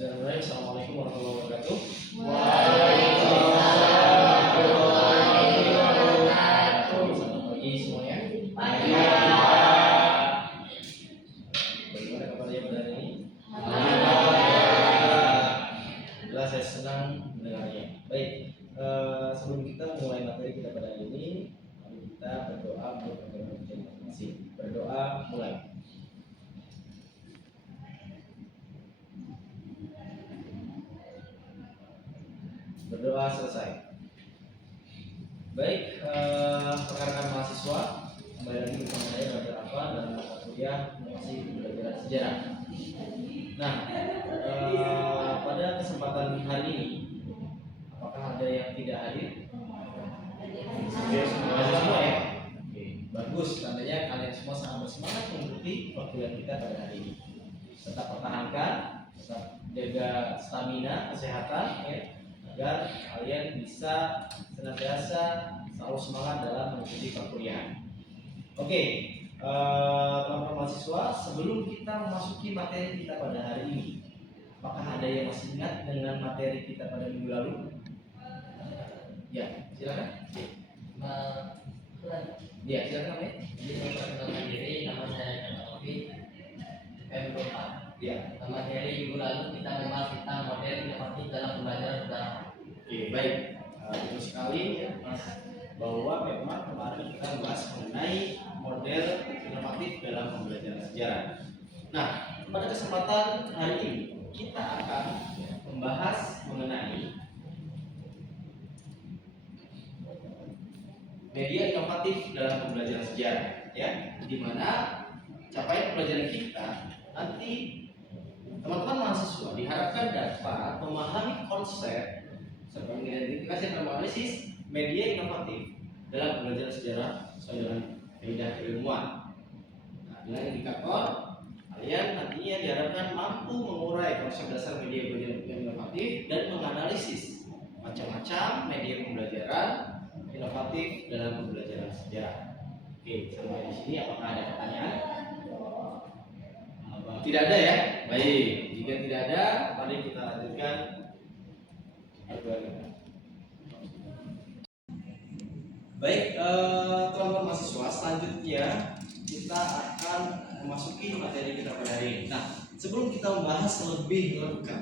Bismillahirrahmanirrahim. Assalamualaikum warahmatullahi wabarakatuh. Waalaikumsalam warahmatullahi wabarakatuh. Selamat pagi semuanya. Pagi. Bagaimana kabarnya pada hari ini? Alhamdulillah. Alhamdulillah, saya senang mendengarnya. Baik, sebelum kita mulai materi kita pada hari ini, mari kita berdoa untuk pertemuan kita masing-masing. Berdoa mulai. Berdoa selesai. Baik, rekan-rekan mahasiswa, kembali lagi bersama saya Belajar Apa dan mata kuliah masih belajar sejarah. Nah, pada kesempatan hari ini, apakah ada yang tidak hadir? Hadir semua ya. Oke, bagus. Tandanya kalian semua sangat bersemangat mengikuti perkuliahan kita pada hari ini. Tetap pertahankan, tetap jaga stamina, kesehatan, ya, agar kalian bisa senantiasa selalu semangat dalam mengikuti perkuliahan. Oke, teman-teman mahasiswa, sebelum kita memasuki materi kita pada hari ini, apakah ada yang masih ingat dengan materi kita pada minggu lalu? Ya, silakan. Ya, silakan ya. Jadi perkenalkan diri, nama saya Jokowi, PM24. Ya. Materi minggu lalu kita membahas tentang model inovatif dalam pembelajaran sejarah. Oke, baik. Betul sekali ya, Mas, bahwa memang kemarin kita membahas mengenai model inovatif dalam pembelajaran sejarah. Nah, pada kesempatan hari ini kita akan membahas mengenai media inovatif dalam pembelajaran sejarah, ya, di mana capaian pembelajaran kita nanti teman-teman mahasiswa diharapkan dapat memahami konsep serta mengidentifikasi dan menganalisis media inovatif dalam pembelajaran sejarah sesuai dengan kaidah keilmuan. Nah, dengan indikator kalian nantinya diharapkan mampu mengurai konsep dasar media pembelajaran inovatif dan menganalisis macam-macam media pembelajaran inovatif dalam pembelajaran sejarah. Oke, sampai di sini apakah ada pertanyaan? Tidak ada ya? Baik, jika tidak ada, mari kita lanjutkan. Baik, teman-teman mahasiswa, selanjutnya kita akan memasuki materi kita pada hari ini. Nah, sebelum kita membahas lebih lengkap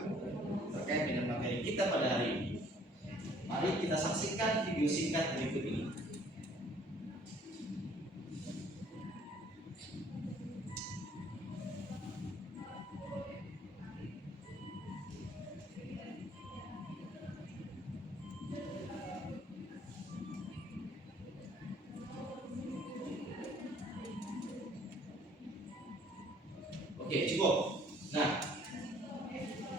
terkait dengan materi kita pada hari ini, mari kita saksikan video singkat berikut ini. Oke, cukup. Nah,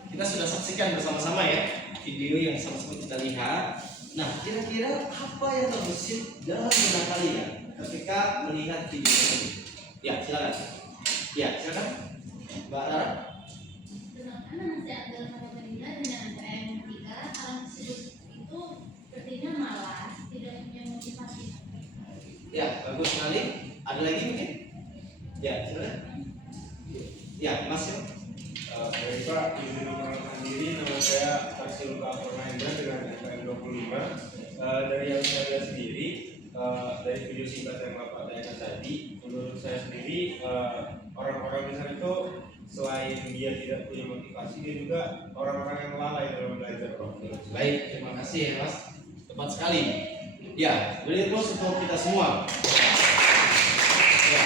kita sudah saksikan bersama-sama ya video yang sama-sama kita lihat. Nah, kira-kira apa yang terbesit dalam benak kalian ketika melihat video ini? Ya, silakan. Ya, silakan, Mbak Rara. Perkenalkan, nama saya Abdul Fadila dengan PN 3. Alam tersebut itu sepertinya malas, tidak punya motivasi. Ya, bagus sekali. Ada lagi mungkin? Ya, silakan. Ya, Mas. Baik Pak, izin memperkenalkan diri, nama saya Tarsil Purnaendra dengan NPM 25. Dari yang saya lihat sendiri, dari video singkat yang Bapak tanyakan tadi, menurut saya sendiri orang-orang di sana itu selain dia tidak punya motivasi, dia juga orang-orang yang lalai dalam belajar. Baik, terima kasih ya Mas. Tepat sekali. Ya, beri plus untuk kita semua. Ya,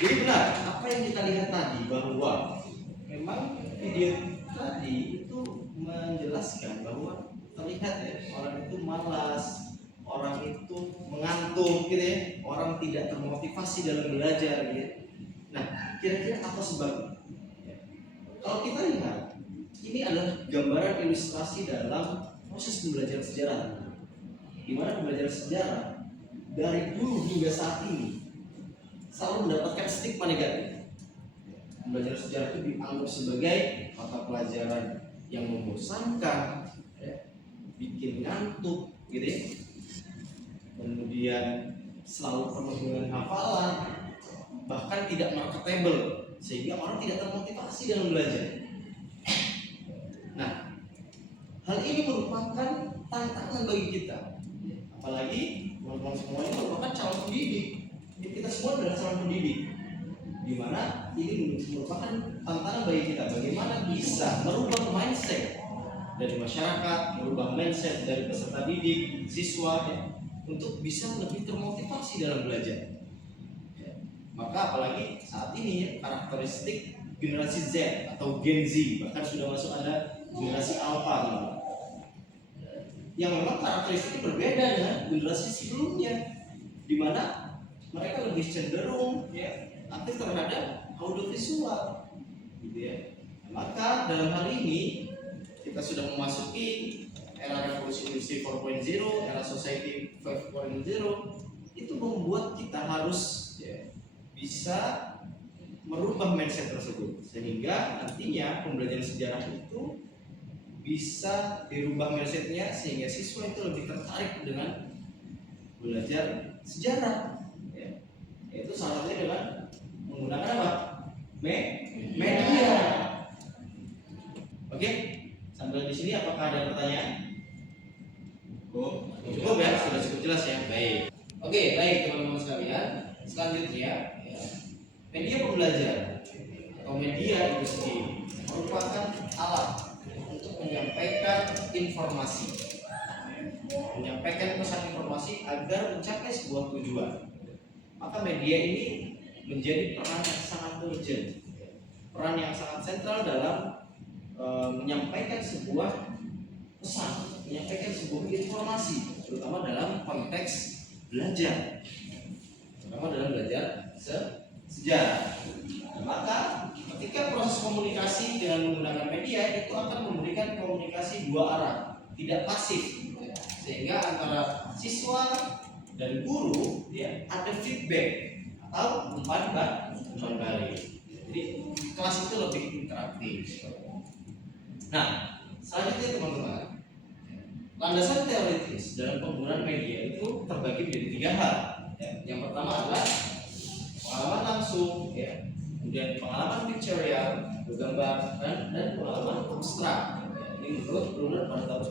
jadi benar apa yang kita lihat tadi bahwa memang video tadi itu menjelaskan bahwa terlihat ya orang itu malas, orang itu mengantuk gitu ya, orang tidak termotivasi dalam belajar gitu. Nah, kira-kira apa sebabnya? Kalau kita lihat, ini adalah gambaran ilustrasi dalam proses pembelajaran sejarah. Di mana pembelajaran sejarah dari dulu hingga saat ini selalu mendapatkan stigma negatif. Pembelajaran sejarah itu dianggap sebagai mata pelajaran yang membosankan, ya, bikin ngantuk, gitu ya. Kemudian selalu penuh dengan hafalan, bahkan tidak marketable, sehingga orang tidak termotivasi dalam belajar. Nah, hal ini merupakan tantangan bagi kita. Apalagi teman-teman semua ini merupakan calon pendidik. Kita semua adalah calon pendidik, di mana ini merupakan tantangan bagi kita. Bagaimana bisa merubah mindset dari masyarakat, merubah mindset dari peserta didik, siswa, ya, untuk bisa lebih termotivasi dalam belajar. Ya. Maka apalagi saat ini ya, karakteristik generasi Z atau Gen Z, bahkan sudah masuk ada generasi Alpha, teman-teman, yang memang karakteristiknya berbeda dengan generasi sebelumnya, di mana mereka lebih cenderung ya aktif terhadap audiovisual, gitu ya. Maka dalam hal ini kita sudah memasuki era revolusi industri 4.0, era society 5.0, itu membuat kita harus ya, bisa merubah mindset tersebut, sehingga nantinya pembelajaran sejarah itu bisa dirubah mindsetnya sehingga siswa itu lebih tertarik dengan belajar sejarah, ya. Itu salah satunya dengan menggunakan apa? Media. Oke, sambil di sini apakah ada pertanyaan? Cukup ya, sudah cukup jelas ya. Baik. Oke, baik teman-teman sekalian. Selanjutnya, ya, media pembelajaran atau media itu sendiri merupakan alat untuk menyampaikan informasi, menyampaikan pesan informasi agar mencapai sebuah tujuan. Maka media ini menjadi peran yang sangat urgent, peran yang sangat sentral dalam menyampaikan sebuah pesan, menyampaikan sebuah informasi, terutama dalam konteks belajar, terutama dalam belajar sejarah. Maka ketika proses komunikasi dengan menggunakan media itu akan memberikan komunikasi dua arah, tidak pasif, sehingga antara siswa dan guru ya ada feedback atau umpan balik. Jadi kelas itu lebih interaktif. Nah, selanjutnya teman-teman, landasan teoritis dalam penggunaan media itu terbagi menjadi tiga hal. Ya. Yang pertama adalah pengalaman langsung, ya. Kemudian pengalaman pictorial, bergambar, dan pengalaman abstrak. Ya. Ini menurut Brunner pada tahun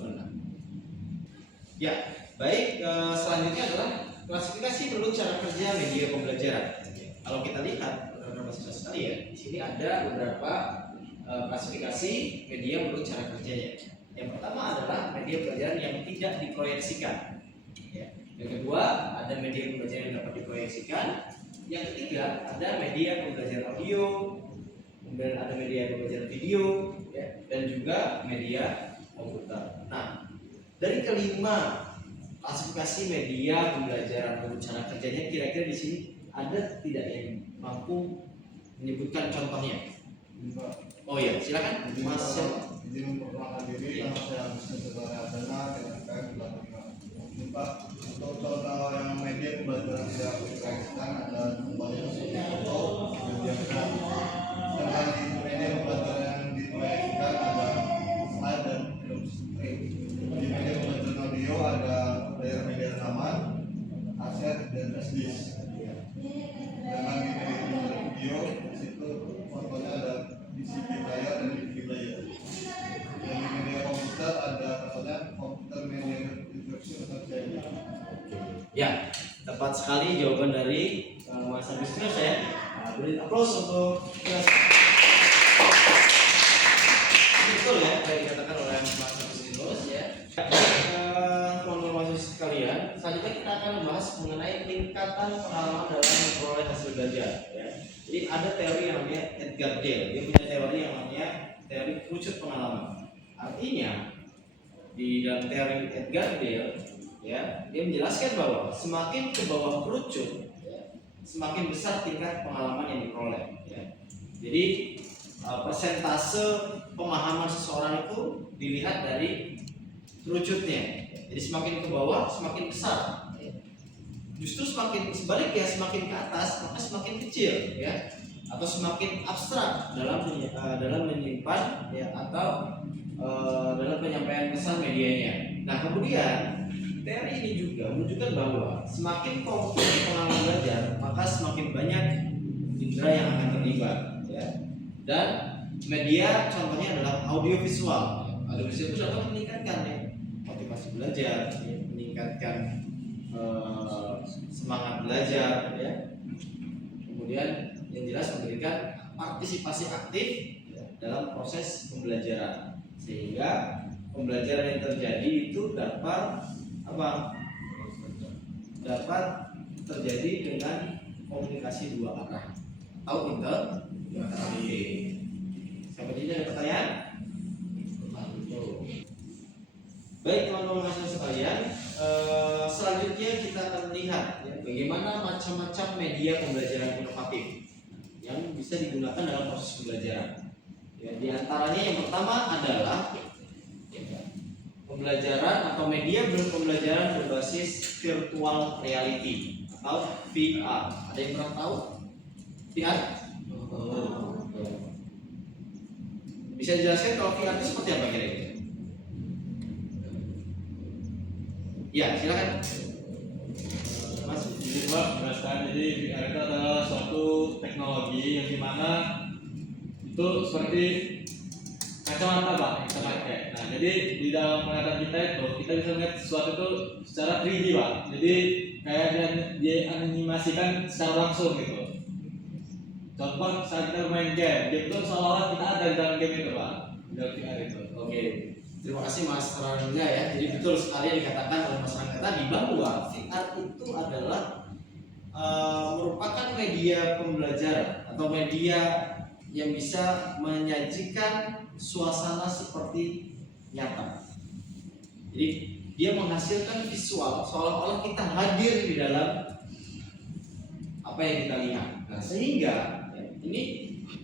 96. Ya, baik. Selanjutnya adalah klasifikasi menurut cara kerja media pembelajaran. Kalau kita lihat, rekan-rekan mahasiswa sekalian, di sini ada beberapa klasifikasi media menurut cara kerjanya. Yang pertama adalah media pembelajaran yang tidak diproyeksikan. Ya. Yang kedua, ada media pembelajaran yang dapat diproyeksikan. Yang ketiga, ada media pembelajaran audio, kemudian ada media pembelajaran video, ya, dan juga media komputer. Nah, dari kelima klasifikasi media pembelajaran menurut cara kerjanya, kira-kira di sini ada tidak yang mampu menyebutkan contohnya? Oh iya, silakan Mas. Izin memperkenalkan diri, nama saya Agus Nusantara Dana dengan KM 85. Pak, untuk contoh yang media pembelajaran tidak diproyeksikan ada contohnya seperti foto, media gerak. Sedangkan di media pembelajaran yang diproyeksikan ada slide dan film strip. Di media pembelajaran audio ada player media rekaman, aset dan flash. Sedangkan di media pembelajaran video di situ fotonya ada DCP player dan DVD player. Dan di media komputer ada contohnya komputer media interaction atau CMI. Ya, tepat sekali jawaban dari Mas Agustinus ya. Beri aplaus untuk kelas. Betul ya, apa yang dikatakan oleh Mas Agustinus ya. Teman-teman mahasiswa sekalian, selanjutnya kita akan membahas mengenai peningkatan pengalaman dalam memperoleh hasil belajar. Ya. Jadi ada teori yang namanya Edgar Dale. Dia punya teori yang namanya teori kerucut pengalaman. Artinya di dalam teori Edgar Dale, ya, dia menjelaskan bahwa semakin ke bawah kerucut, ya, semakin besar tingkat pengalaman yang diperoleh. Ya. Jadi persentase pemahaman seseorang itu dilihat dari kerucutnya. Jadi semakin ke bawah semakin besar. Justru semakin sebaliknya, semakin ke atas maka semakin kecil, ya, atau semakin abstrak dalam menyimpan, ya, atau dalam penyampaian pesan medianya. Nah, kemudian teori ini juga menunjukkan bahwa semakin kompleks pengalaman belajar maka semakin banyak indera yang akan terlibat, ya. Dan media contohnya adalah audiovisual. Audiovisual itu dapat meningkatkan ya motivasi belajar, ya, meningkatkan semangat belajar, ya. Kemudian yang jelas memberikan partisipasi aktif ya, dalam proses pembelajaran, sehingga pembelajaran yang terjadi itu dapat apa? Dapat terjadi dengan komunikasi dua arah atau interaktif. Sampai di sini ada pertanyaan? Baik teman-teman mahasiswa sekalian, selanjutnya kita akan melihat ya, bagaimana macam-macam media pembelajaran inovatif yang bisa digunakan dalam proses pembelajaran. Ya, di antaranya yang pertama adalah ya, pembelajaran atau media pembelajaran berbasis virtual reality atau VR. Ada yang pernah tahu VR? Bisa dijelaskan kalau VR itu seperti apa kira-kira? Ya, silakan. Mas, Jadi Pak, jelaskan. Jadi VR itu adalah suatu teknologi yang dimana itu seperti kacamata Pak yang kita pakai. Nah, jadi di dalam penglihatan kita itu kita bisa melihat sesuatu itu secara 3D Pak. Jadi kayak dia animasikan secara langsung gitu. Contoh saat kita bermain game itu seolah-olah kita ada di dalam game itu Pak, di dalam VR itu. Oke, terima kasih Mas Rangga ya. Jadi betul sekali yang dikatakan oleh Mas Rangga tadi bahwa VR itu adalah merupakan media pembelajaran atau media yang bisa menyajikan suasana seperti nyata. Jadi dia menghasilkan visual seolah-olah kita hadir di dalam apa yang kita lihat. Nah, sehingga ya, ini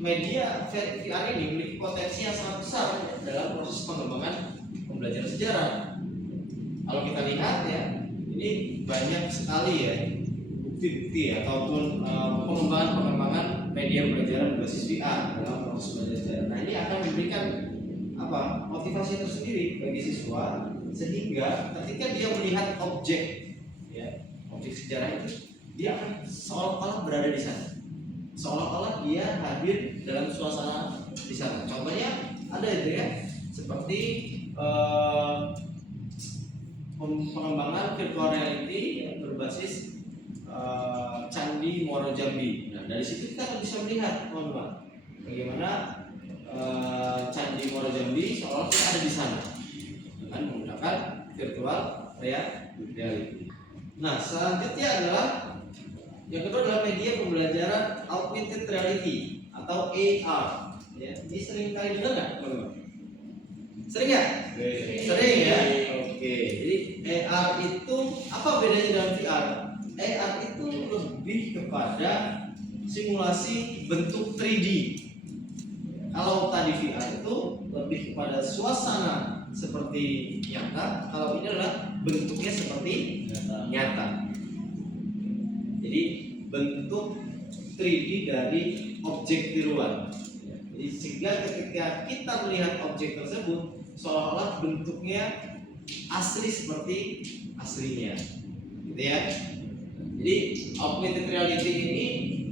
media VR ini memiliki potensi yang sangat besar dalam proses pengembangan pembelajaran sejarah. Kalau kita lihat ya, ini banyak sekali ya bukti-bukti ataupun pengembangan media pembelajaran berbasis VR dalam proses belajar sejarah. Nah, ini akan memberikan apa? Motivasi tersendiri bagi siswa sehingga ketika dia melihat objek ya, objek sejarah itu dia akan seolah-olah berada di sana. Seolah-olah dia hadir dalam suasana di sana. Contohnya ada itu ya, seperti pengembangan virtual reality yang berbasis Candi Muaro Jambi. Nah, dari situ kita akan bisa melihat teman-teman bagaimana Candi Muaro Jambi seolah-olah kita ada di sana dengan menggunakan virtual reality. Nah, selanjutnya adalah yang kedua adalah media pembelajaran augmented reality atau AR. Ya, ini sering kali dengar nggak, teman-teman? Sering nggak? Sering ya. Oke, jadi AR itu apa bedanya dengan VR? AR itu lebih kepada simulasi bentuk 3D. Kalau tadi VR itu lebih kepada suasana seperti nyata, kalau ini adalah bentuknya seperti nyata. Jadi bentuk 3D dari objek tiruan. Jadi sehingga ketika kita melihat objek tersebut seolah-olah bentuknya asli seperti aslinya, gitu ya. Jadi augmented reality ini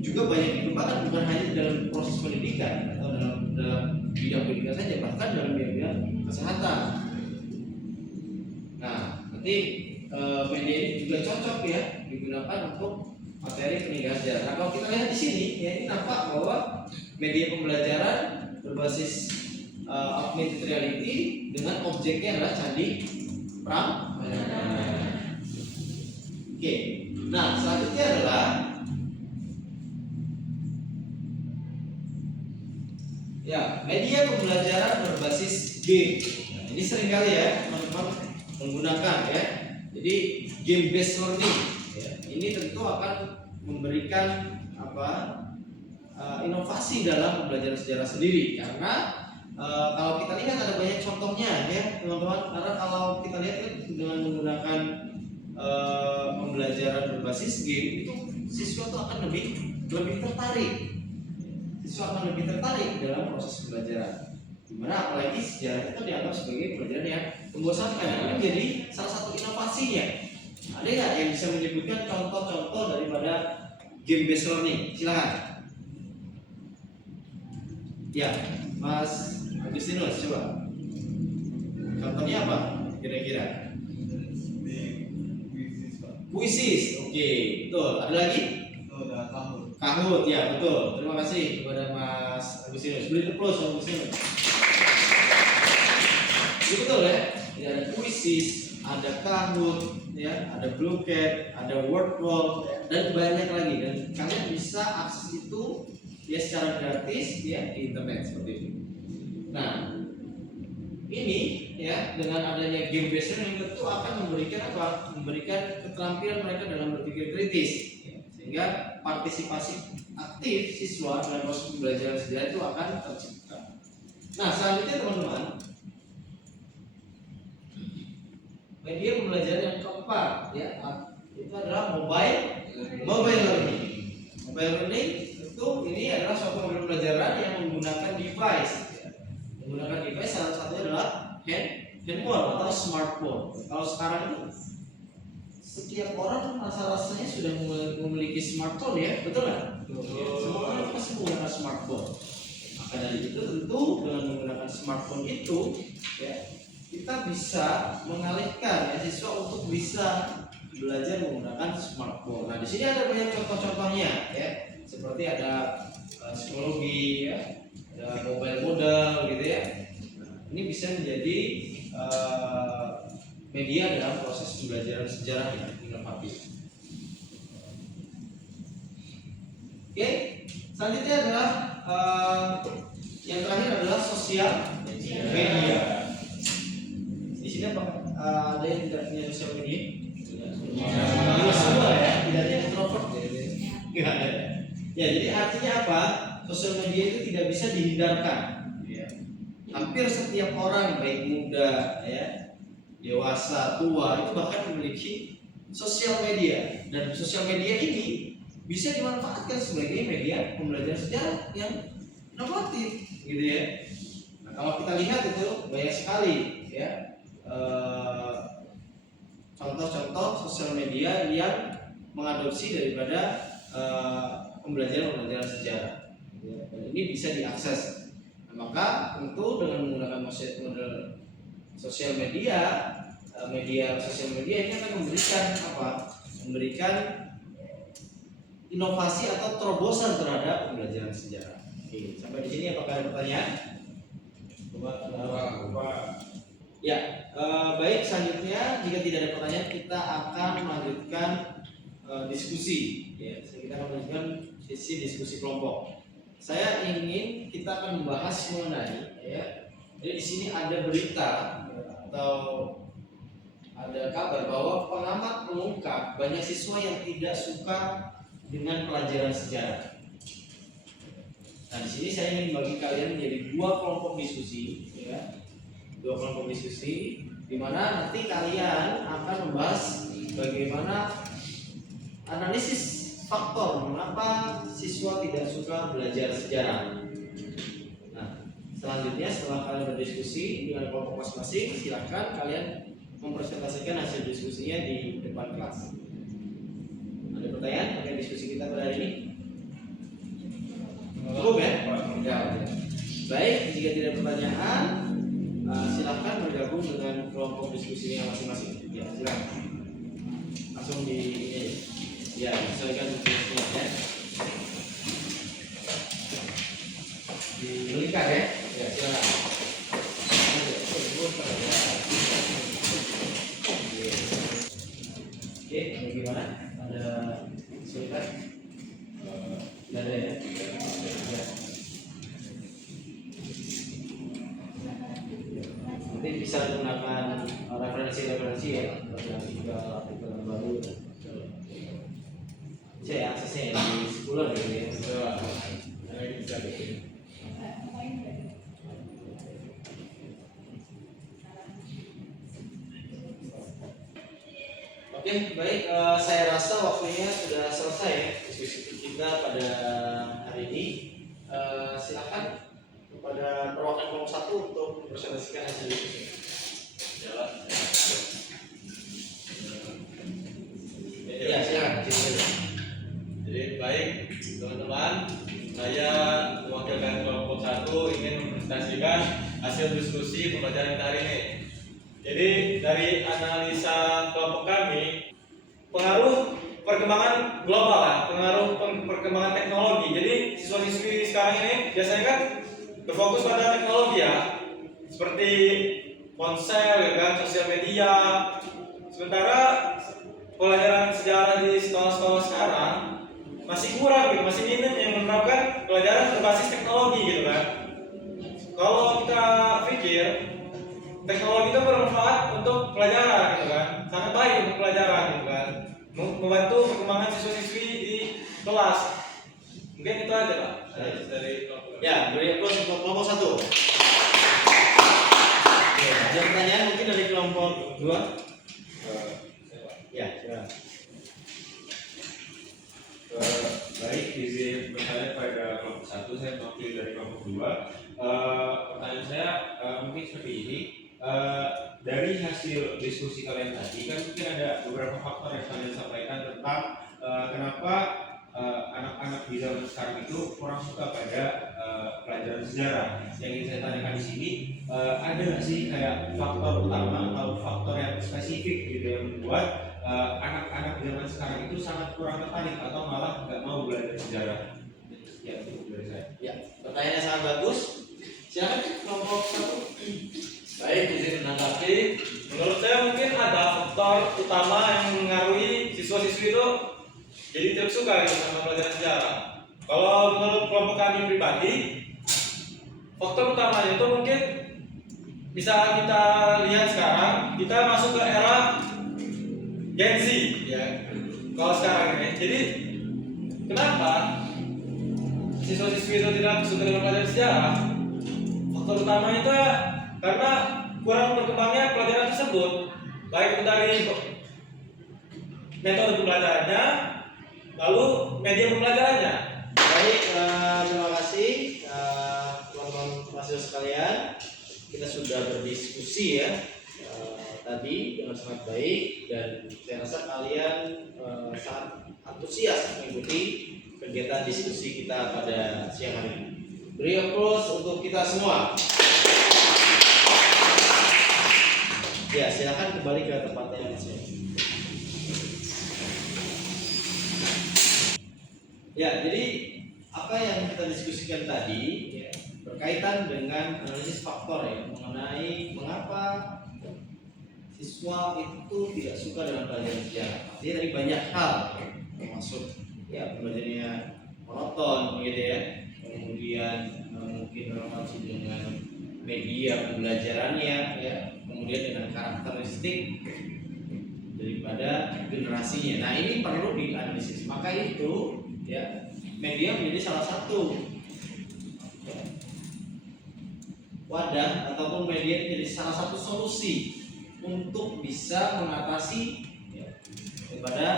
juga banyak dikembangkan bukan hanya dalam proses pendidikan atau dalam bidang pendidikan saja, bahkan dalam bidang kesehatan. Nah, nanti media ini juga cocok ya digunakan untuk materi pendidikan sejarah. Nah, kalau kita lihat di sini, ya ini nampak bahwa media pembelajaran berbasis augmented reality dengan objeknya adalah Candi Prambanan. Oke, nah selanjutnya adalah ya media pembelajaran berbasis game. Nah, ini sering kali ya teman-teman menggunakan ya. Jadi game based learning. Ya, ini tentu akan memberikan inovasi dalam pembelajaran sejarah sendiri karena kalau kita lihat ada banyak contohnya ya teman-teman, karena kalau kita lihat dengan menggunakan pembelajaran berbasis game itu siswa itu akan lebih tertarik, dalam proses pembelajaran. Dimana apalagi sejarah itu dianggap sebagai pelajaran yang membosankan, ini menjadi salah satu inovasinya. Ada nggak yang bisa menyebutkan contoh-contoh daripada game based learning? Silakan. Ya, Mas Agustinus coba. Contohnya apa? Kira-kira? Bisnis Pak. Puisis, oke, betul. Ada lagi? Itu ada Kahoot. Kahoot, ya betul. Terima kasih kepada Mas Agustinus. Beri tepuk Mas Agustinus. Ini betul ya. Ya, ada Puisis, ada Kahoot, ya, ada Bluecat, ada Wordwall, ya, dan banyak lagi. Dan kalian bisa akses itu ya secara gratis ya di internet seperti itu. Nah, ini ya dengan adanya game based learning tentu akan memberikan apa? Memberikan keterampilan mereka dalam berpikir kritis, ya, sehingga partisipasi aktif siswa dalam proses pembelajaran sejarah itu akan tercipta. Nah, selanjutnya teman-teman, media pembelajaran yang keempat ya itu adalah mobile learning. Mobile learning tentu ini adalah suatu model pembelajaran yang menggunakan device. Ya. Menggunakan device salah satunya adalah handphone atau smartphone. Kalau sekarang itu setiap orang rasa-rasanya sudah memiliki smartphone ya, betul nggak? Ya, semua orang pasti menggunakan smartphone. Maka dari itu tentu dengan menggunakan smartphone itu ya kita bisa mengalihkan ya siswa untuk bisa belajar menggunakan smartphone. Nah, di sini ada banyak contoh-contohnya ya, seperti ada psikologi ya, ada mobile model gitu ya. Nah, ini bisa menjadi media dalam proses pembelajaran sejarah yang inovatif. Oke, selanjutnya adalah yang terakhir adalah sosial media. Di sini apa ada yang tidak punya sosial media? Tidak semua ya, tidak ada introvert ya. Nggak ada. Ya, jadi artinya apa? Sosial media itu tidak bisa dihindarkan. Ya. Hampir setiap orang baik muda, ya, dewasa, tua itu bahkan memiliki sosial media, dan sosial media ini bisa dimanfaatkan sebagai media pembelajaran sejarah yang inovatif, gitu ya. Nah, kalau kita lihat itu banyak sekali, ya. Contoh-contoh sosial media yang mengadopsi daripada pembelajaran sejarah, dan ini bisa diakses. Nah, maka tentu dengan menggunakan model sosial media, sosial media ini akan memberikan apa? Memberikan inovasi atau terobosan terhadap pembelajaran sejarah. Oke, sampai di sini apakah ada pertanyaan? Ya, baik, selanjutnya jika tidak ada pertanyaan kita akan melanjutkan diskusi. Ya, kita akan melanjutkan sesi diskusi kelompok. Saya ingin kita akan membahas mengenai, ya, jadi di sini ada berita atau ada kabar bahwa pengamat mengungkap banyak siswa yang tidak suka dengan pelajaran sejarah. Nah, di sini saya ingin bagi kalian menjadi dua kelompok diskusi, ya. Dua kelompok diskusi di mana nanti kalian akan membahas bagaimana analisis faktor mengapa siswa tidak suka belajar sejarah. Nah, selanjutnya setelah kalian berdiskusi dengan kelompok masing-masing, silakan kalian mempresentasikan hasil diskusinya di depan kelas. Ada pertanyaan terkait diskusi kita pada hari ini? Cukup ya? Ya. Baik, jika tidak ada pertanyaan, silakan bergabung dengan kelompok diskusinya masing-masing. Ya, silakan. Langsung di ini. Ya, silakan diskusinya ya. Dibelikan ya. Ya, silakan. Oke, ini gimana? Ada silakan. Tidak ada ya. Ya. Nanti bisa menggunakan referensi ya, yang juga artikel baru. Bisa ya aksesnya di sekolah gitu ya. Bisa gitu. Oke, baik. Saya rasa waktunya sudah selesai ya diskusi kita pada hari ini. Silakan kepada perwakilan kelompok 1 untuk mempresentasikan hasil diskusi. Ya, silakan. Jadi baik teman-teman, saya mewakilkan kelompok 1 ingin mempresentasikan hasil diskusi pembelajaran kita hari ini. Jadi dari analisa kelompok kami, pengaruh perkembangan global lah, pengaruh perkembangan teknologi. Jadi siswa-siswi sekarang ini biasanya kan berfokus pada teknologi ya, seperti ponsel, ya kan, sosial media. Sementara pelajaran sejarah di sekolah-sekolah sekarang masih kurang gitu, masih minim yang menerapkan pelajaran berbasis teknologi gitu kan. Kalau kita pikir teknologi itu bermanfaat untuk pelajaran gitu kan, sangat baik untuk pelajaran gitu kan, membantu perkembangan siswa-siswi di kelas. Mungkin itu aja Pak dari kelompok. Ya, beri aplaus untuk kelompok 1. Oke, ada pertanyaan mungkin dari kelompok 2? Ya, silakan. Baik, izin bertanya pada kelompok 1, saya mewakili dari kelompok 2. Pertanyaan saya mungkin seperti ini. Dari hasil diskusi kalian tadi kan mungkin ada beberapa faktor yang kalian sampaikan tentang kenapa anak-anak di zaman sekarang itu kurang suka pada pelajaran sejarah. Yang ingin saya tanyakan di sini, ada nggak sih kayak faktor utama atau faktor yang spesifik gitu yang membuat anak-anak zaman sekarang itu sangat kurang tertarik atau malah nggak mau belajar sejarah? Ya, itu dari saya. Ya, pertanyaannya sangat bagus. Silakan kelompok 1. Baik, izin menanggapi. Menurut saya mungkin ada faktor utama yang mengaruhi siswa-siswi itu jadi tidak suka gitu sama pelajaran sejarah. Kalau menurut kelompok kami pribadi, faktor utamanya itu mungkin bisa kita lihat sekarang, kita masuk ke era Gen Z ya. Kalau sekarang ini, jadi kenapa siswa-siswi itu tidak suka dengan pelajaran sejarah? Faktor utamanya itu ya karena kurang berkembangnya pelajaran tersebut, baik itu dari metode pembelajarannya, lalu media pembelajarannya. Baik, terima kasih teman-teman mahasiswa sekalian. Kita sudah berdiskusi ya tadi dengan sangat baik, dan saya rasa kalian sangat antusias mengikuti kegiatan diskusi kita pada siang hari ini. Beri aplaus untuk kita semua. Ya, silakan kembali ke tempatnya masing-masing. Ya, jadi apa yang kita diskusikan tadi ya, berkaitan dengan analisis faktor ya mengenai mengapa siswa itu tidak suka dengan pelajaran sejarah. Artinya dari banyak hal, termasuk ya belajarnya monoton, gitu ya. Kemudian mungkin relasi dengan media pembelajarannya, ya. Kemudian dengan karakteristik daripada generasinya. Nah, ini perlu dianalisis. Maka itu ya media menjadi salah satu wadah ataupun media menjadi salah satu solusi untuk bisa mengatasi ya, daripada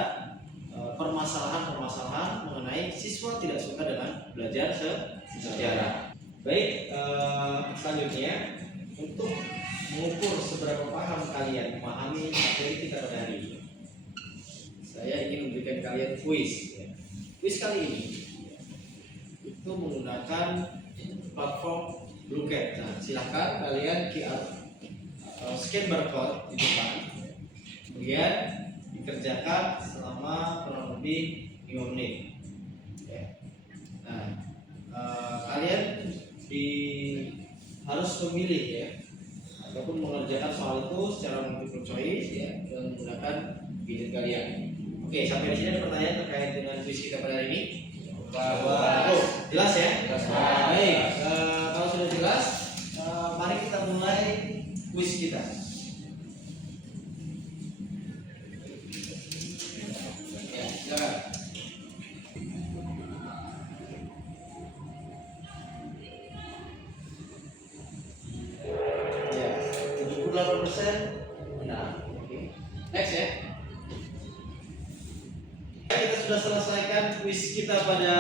permasalahan-permasalahan mengenai siswa tidak suka dengan belajar sejarah. Baik, selanjutnya untuk mengukur seberapa paham kalian memahami materi kita pada hari ini, saya ingin memberikan kalian kuis. Ya. Kuis kali ini ya, itu menggunakan platform Bluecat. Nah, silahkan kalian scan barcode di depan, kemudian dikerjakan selama kurang lebih 5 menit. Ya. Nah, kalian harus memilih ya, ataupun mengerjakan soal itu secara multiple choice ya, dengan menggunakan gadget kalian. Oke, sampai di sini ada pertanyaan terkait dengan kuis kita pada hari ini. Jelas ya? Baik, kalau sudah jelas, mari kita mulai kuis kita. Ya, silakan. Ya, 78% benar. Oke. Next ya. Kita sudah selesaikan kuis kita pada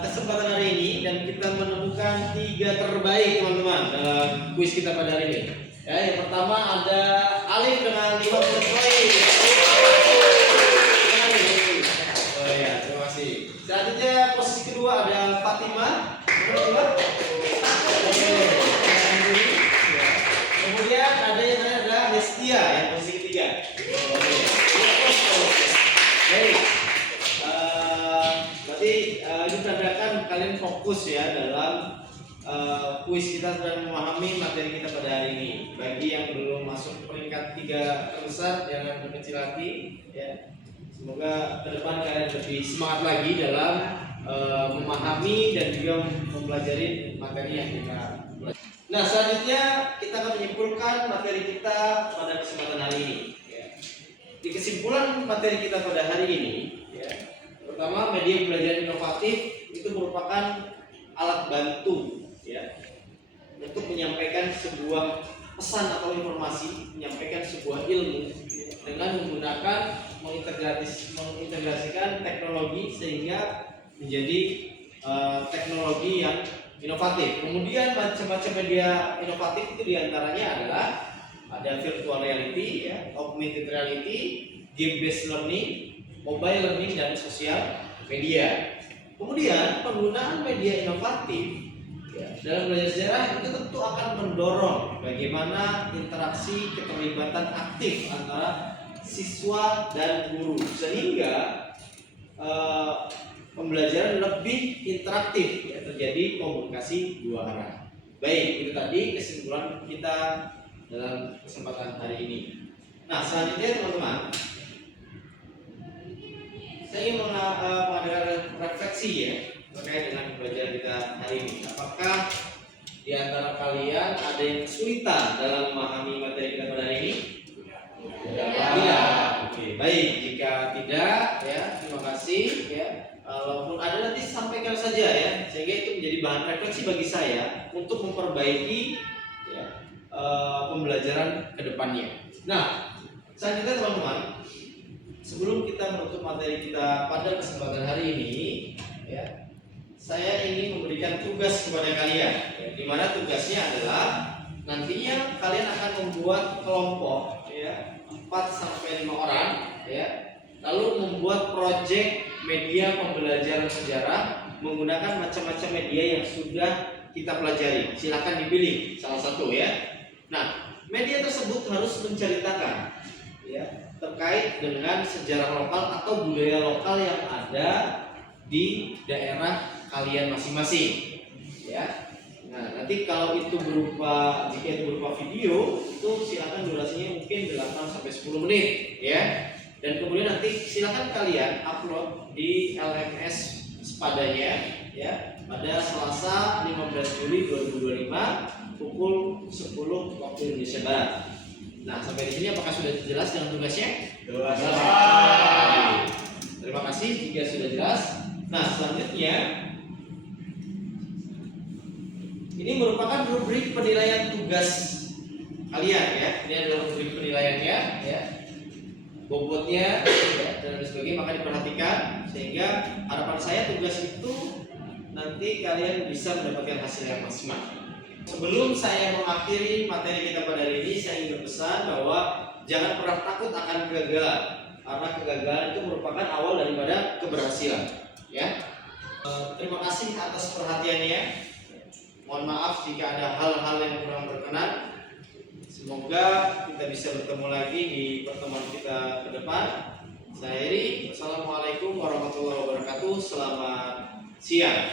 kesempatan hari ini, dan kita menemukan 3 terbaik teman-teman dalam kuis kita pada hari ini. Ya, yang pertama ada Alif dengan 50 poin. Oh ya, terima kasih. Selanjutnya posisi kedua ada Fatima. Kemudian ada yang ada Hestia ketiga, Oke. Baik. Berarti ini tandakan kalian fokus ya dalam kuis kita dan memahami materi kita pada hari ini. Bagi yang belum masuk peringkat 3 terbesar, jangan berkecil hati ya. Semoga ke depan kalian lebih semangat lagi dalam memahami dan juga mempelajari materi yang kita pelajari. Nah, selanjutnya kita akan menyimpulkan materi kita pada kesempatan hari ini. Ya. Di kesimpulan materi kita pada hari ini, ya, pertama, media pembelajaran inovatif itu merupakan alat bantu, ya, untuk menyampaikan sebuah pesan atau informasi, menyampaikan sebuah ilmu dengan menggunakan mengintegrasikan teknologi sehingga menjadi teknologi yang inovatif. Kemudian macam-macam media inovatif itu diantaranya adalah ada virtual reality, ya, augmented reality, game based learning, mobile learning, dan sosial media. Kemudian penggunaan media inovatif ya, dalam belajar sejarah itu tentu akan mendorong bagaimana interaksi keterlibatan aktif antara siswa dan guru sehingga pembelajaran lebih interaktif ya, terjadi komunikasi dua arah. Baik, itu tadi kesimpulan kita dalam kesempatan hari ini. Nah, selanjutnya teman-teman, saya ingin mengadakan refleksi ya terkait dengan pembelajaran kita hari ini. Apakah di antara kalian ada yang kesulitan dalam memahami materi kita pada hari ini? Tidak. Oke, baik. Jika tidak, ya terima kasih. Ya, walaupun ada nanti sampaikan saja ya, sehingga itu menjadi bahan refleksi bagi saya untuk memperbaiki ya, pembelajaran kedepannya. Nah, selanjutnya teman-teman, sebelum kita menutup materi kita pada kesempatan hari ini, ya, saya ingin memberikan tugas kepada kalian, ya, di mana tugasnya adalah nantinya kalian akan membuat kelompok, ya, 4-5 orang, ya, lalu membuat proyek media pembelajaran sejarah menggunakan macam-macam media yang sudah kita pelajari. Silakan dipilih salah satu ya. Nah, media tersebut harus menceritakan, ya, terkait dengan sejarah lokal atau budaya lokal yang ada di daerah kalian masing-masing, ya. Nah, nanti kalau itu jika itu berupa video, itu silakan durasinya mungkin 8-10 menit, ya. Dan kemudian nanti silakan kalian upload di LMS sepadanya, ya, pada Selasa 15 Juli 2025 pukul 10 waktu Indonesia Barat. Nah, sampai di sini apakah sudah jelas dengan tugasnya? Jelas. Terima kasih jika sudah jelas. Nah, selanjutnya ini merupakan rubrik penilaian tugas kalian ya. Ini adalah rubrik penilaiannya ya. Bobotnya ya, dan sebagainya, maka diperhatikan sehingga harapan saya tugas itu nanti kalian bisa mendapatkan hasil yang maksimal. Sebelum saya mengakhiri materi kita pada hari ini, saya ingin berpesan bahwa jangan pernah takut akan kegagalan, karena kegagalan itu merupakan awal daripada keberhasilan. Ya, terima kasih atas perhatiannya. Mohon maaf jika ada hal-hal yang kurang berkenan. Semoga kita bisa bertemu lagi di pertemuan kita ke depan. Saya Heri. Wassalamualaikum warahmatullahi wabarakatuh. Selamat siang.